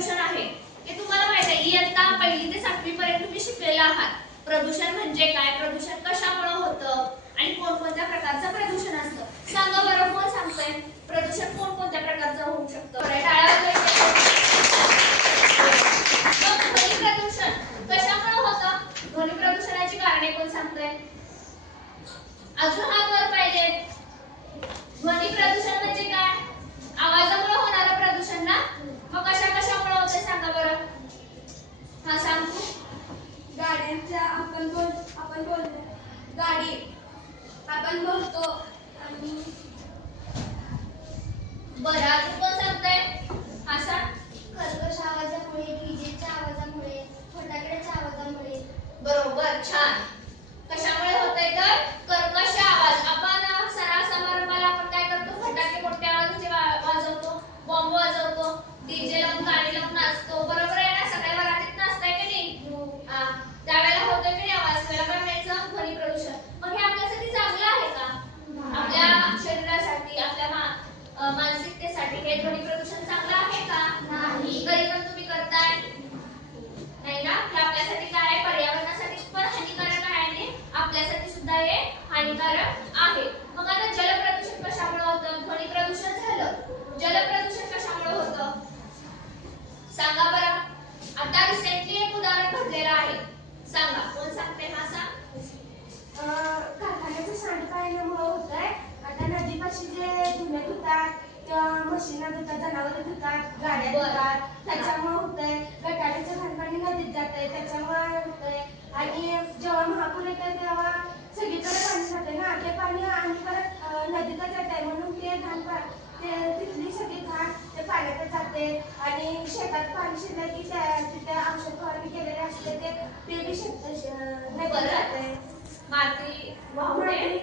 प्रदूषण आहे. हे तुम्हाला माहीत आहे इयत्ता पहिली ते सातवी पर्यंत तुम्ही शिकलेला आहात. प्रदूषण म्हणजे काय? प्रदूषण कशामुळे होतं? आणि कोणकोणत्या प्रकारचं प्रदूषण असतं? सांगा बरं कोण सांगतोय? प्रदूषण कोणकोणत्या प्रकारचं होऊ शकतं? ध्वनी प्रदूषण. कशामुळे होतं? ध्वनी प्रदूषणाची कारणे कोण सांगतोय? अजून हात वर पाहिजे ध्वनी प्रदूषण म्हणजे काय आवाजामुळे होणारं प्रदूषण ना मग कशा कशामुळे होते सांगा बरं हा सांग? तू गाड्यांच्या आपण बोल आपण बोल गाडी. आपण बोलतो आणि बरं अजून कोण सांगतंय हा सांग कर्कश आवाजामुळे विजेच्या आवाजामुळे फटाकड्याच्या आवाजामुळे बरोबर छान कशामुळे होतंय तर कर्कश आवाज आपण अ, सणा समारंभाला आपण काय करतो फटाके मोठ्या आवाजाचे वा- वाजवतो बॉम्ब वाजवतो डीजे लावून गाणी लावून नाचतो बरोबर आहे ना सगळ्या वरातीत नाचताय की नाही हा त्यावेळेला होतोय की नाही आवाज त्याला काय म्हणायचं ध्वनी प्रदूषण मग हे आपल्यासाठी चांगलं आहे का आपल्या शरीरासाठी आपल्या मा- अ, मानसिकतेसाठी हे ध्वनी प्रदूषण चांगलं आहे का नाही. तरी पण तुम्ही करताय नाही ना हे आपल्यासाठी काय आहे पर्यावरणासाठी पण हानिकारक आहे आणि आपल्यासाठी सुद्धा हे हानिकारक आहे. मग आता जलप्रदूषण कशामुळे होतं? ध्वनी प्रदूषण झालं. जलप्रदूषण कशामुळे होतं? सांगा बरं. आता रिसेंटली एक उदाहरण घडलेलं आहे. सांगा. कोण सांगते हा सांग. कारखान्याचं सांडपाण्यामुळे होत आहे आता नदीपाशी जे धुणे धुतात किंवा म्हशीना धुतात जनावर धुतात गाड्या. धुतात त्याच्यामुळे होतंय. गटारीचं घाणपाणी नदीत जात आहे त्याच्यामुळे होतंय. आणि जेव्हा महापूर येतं तेव्हा सगळीकडे पाणी जाते ना ते पाणी आणि परत नदीतच आहे म्हणून ते घाण ते तिथली सगळी घाण ते पाण्यातच जाते. आणि शेतात पाणी शिरलं की त्या तिथे औषध फवारणी केलेले असते ते ते बी शेत नदीत. जाते. माती वाहुणे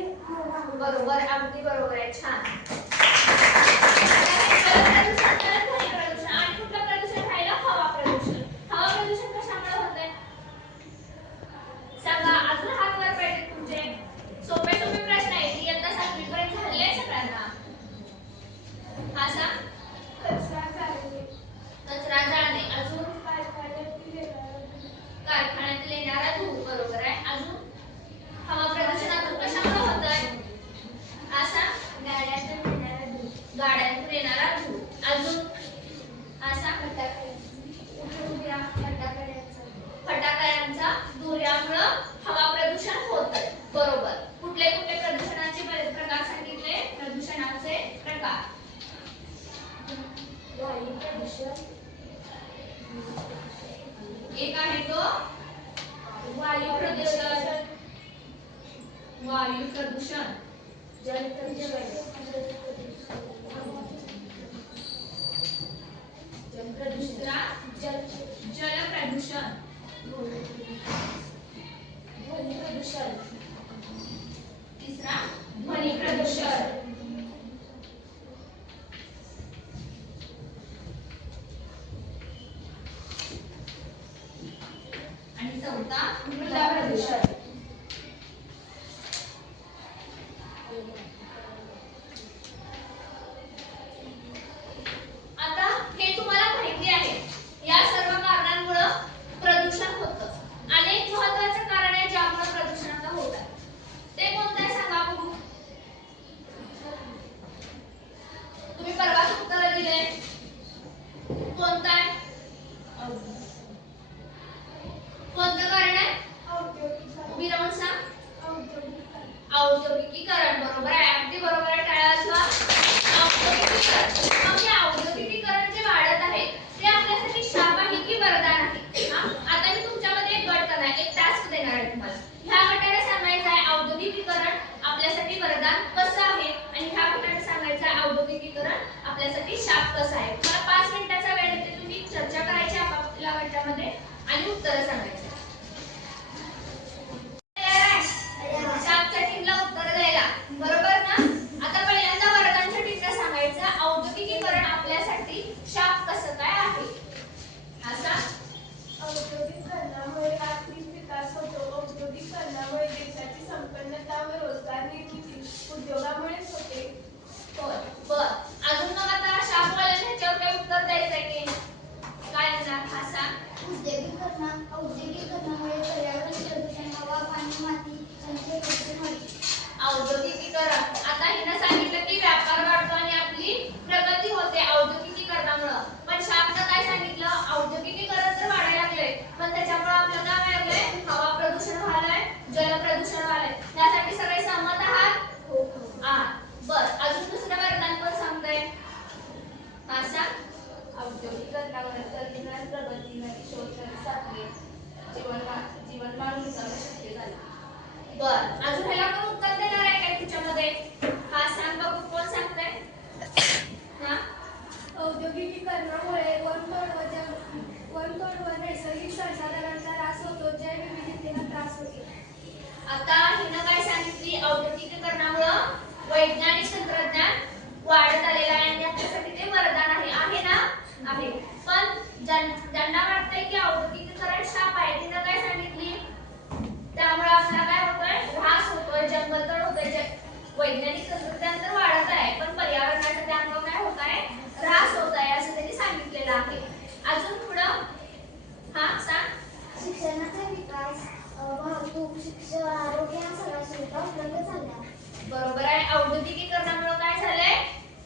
बरोबर अगदी बरोबर आहे. छान. तिसरा तंत्रज्ञान प्रगती शोध जीवनमान जीवनमान उंचावणे शक्य झाले बर अजून ह्याला कोण उत्तर देणार आहे काय तुमच्यामध्ये हा सांग बघू कोण सांगतंय हा औद्योगिकीकरणामुळे वनतोड वनतोड व नैसर्गिक संसाधनांचा ऱ्हास होतो जैवविविधतेला त्रास होतो आता हिनं काय सांगितली? औद्योगिकीकरणामुळं वैज्ञानिक तंत्रज्ञान वाढत आलेलं आहे आणि आपल्यासाठी ते वरदान आहे आहे ना आहे पण ज्यां- ज्यांना वाटतंय की औद्योगिकीकरण शाप आहे तिनं काय सांगितली त्यामुळे आपला काय होतोय ऱ्हास होतोय जंगलतोड होतोय जे- वैज्ञानिक तंत्रज्ञान तर वाढत आहे पण पर्यावरणाचा त्यामुळे काय होत आहे? त्रास होत आहे असं त्यांनी सांगितलेलं आहे अजून पुढं हा सांग शिक्षणाचा विकास अ, वाहतूक शिक्षण आरोग्य या सगळ्या सुविधा उपलब्ध झाल्या बरोबर आहे औद्योगिकीकरणामुळे काय झालंय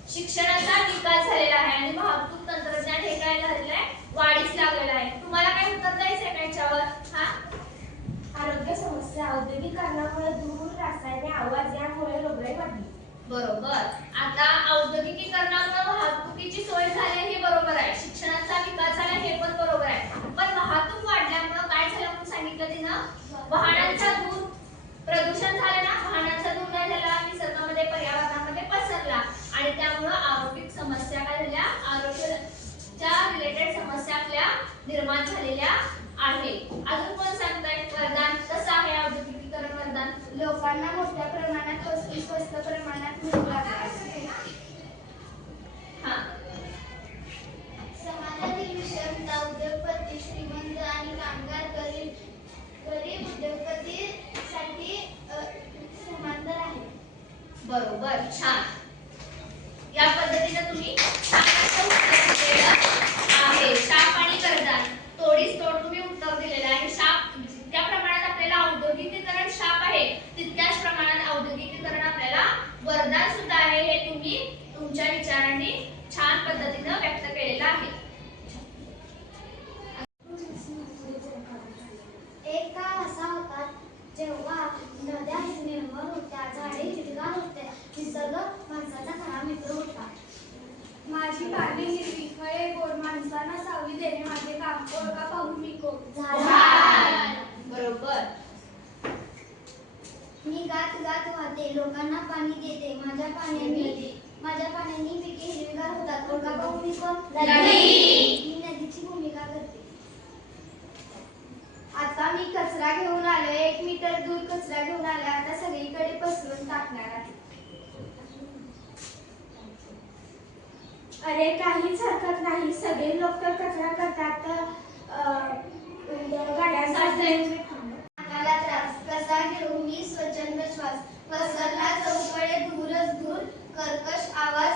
शिक्षणाचा विकास झालेला आहे आणि वाहतूक तंत्रज्ञान हे काय झालेलं आहे वाढीस लागलेलं आहे तुम्हाला काय उत्तर द्यायचंय का याच्यावर हा आरोग्य समस्या औद्योगिकरणामुळे धूळ रासायनिक आवाज यामुळे रोगराई वाढली. बरोबर. आता औद्योगिकीकरणामुळे वाहतुकीची सोय झाली हे बरोबर आहे. शिक्षणाचा विकास झाला हे पण बरोबर आहे. पण वाहतूक वाढल्यामुळे काय झालं म्हणून सांगितलं तिनं? वाहनांचा धूर प्रदूषण झालं ना? वाहनांचा धूर काय झाला निसर्गामध्ये पर्यावरणामध्ये पसरला आणि त्यामुळं आरोग्य समस्या काय झाल्या आरोग्याच्या रिलेटेड समस्या आपल्या निर्माण झालेल्या आहे अजून कोण सांगताय वरदान कसं आहे औद्योगिकीकरण वरदान लोकांना मोठ्या प्रमाणात वस्तू स्वस्त प्रमाणात मिळू लागल्या हा समाजातील विषमता उद्योगपती श्रीमंत आणि कामगार गरीब गरीब उद्योगपतीसाठी अ, समांतर आहे बरोबर छान या पद्धतीने तुम्ही छान असं उत्तर दिलेलं आहे शाप आणि वरदान तोडीस तोड तुम्ही उत्तर दिलेलं आहे आणि शाप जितक्या प्रमाणात आपल्याला औद्योगिकीकरण शाप आहे तितक्याच प्रमाणात औद्योगिकीकरण आपल्याला वरदान सुद्धा आहे हे तुम्ही तुमच्या विचारांनी छान पद्धतीनं व्यक्त केलेलं आहे. एक काळ असा होता जेव्हा नद्या निर्मळ होत्या झाडे हिरवीगार होते. निसर्ग माणसाचा खरा मित्र होता. माझी पाने हिरवी फळे गोड माणसांना सावली देणे माझे काम. ओळखा पाहून मी कोण? झाड. बरोबर. मी गात गात वाहते लोकांना पाणी देते माझ्या पाण्याने माझ्या पाण्याने पिके हिरवीगार होतात. ओळखा पाहून मी कोण. मी नदीची भूमिका करते. आता मी कचरा घेऊन आलोय. एक मीटर दूर कचरा घेऊन आलोय. आता सगळीकडे पसरून टाकणार आहे. अरे काहीच हरकत नाही. सगळे लोक तर कचरा करतात. तर नाकाला त्रास. कसा घेऊ मी स्वच्छंद श्वास पसरला कर्कश आवाज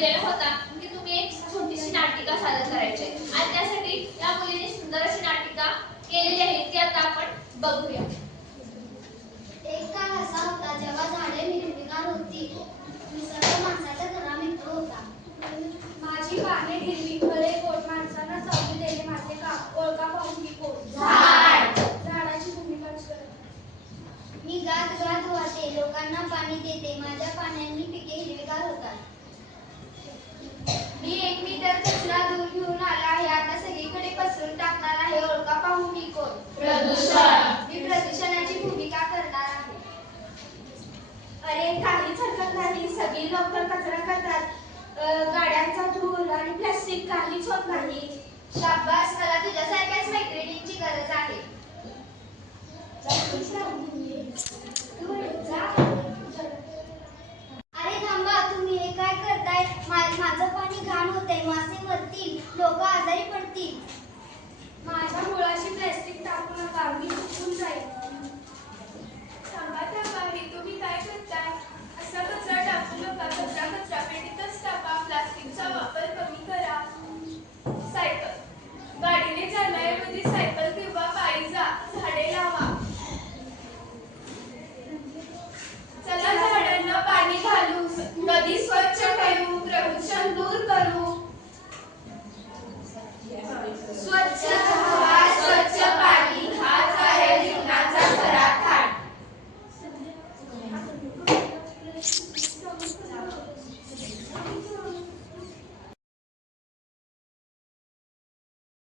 दिलेला होता. की तुम्ही एक छोटीशी नाटिका सादर करायचे. आणि त्यासाठी या मुलीने सुंदर अशी नाटिका केलेली आहे ती आता आपण बघूया. एक काळ असा होता जेव्हा झाडे हिरवीगार होती निसर्ग माणसाचा खरा मित्र होता. माझी पाने हिरवी फळे माणसांना देणे माझे काम ओळखा पाहून कोण sua parede, já basta